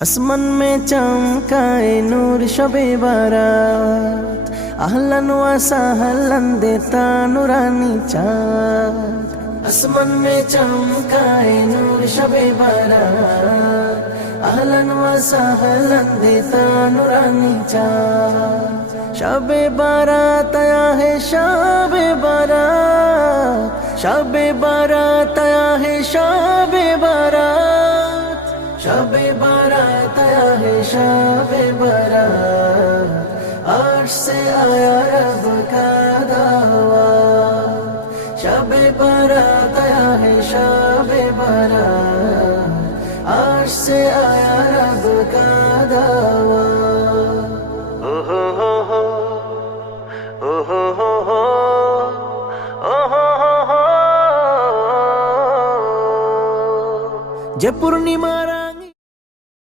আসমান में चमकाए नूर शबे बारात, अहलन व सहलन देता नूरानी चाँद। আসমান में चमकाए नूर शबे बारात, अहलन व सहलन देता नूरानी चाँद। शबे बारात आया है शबे बारात, शबे बारात आया है शबे बारात, शबे बारात आया है शबे बारात, अर्श से आया रब का दावा। शबे बारात आया है शबे बारात, अर्श से आया रब का दावा। ओ हो हो हो, ओ हो हो हो, ओ हो हो हो। যে পূর্ণিমা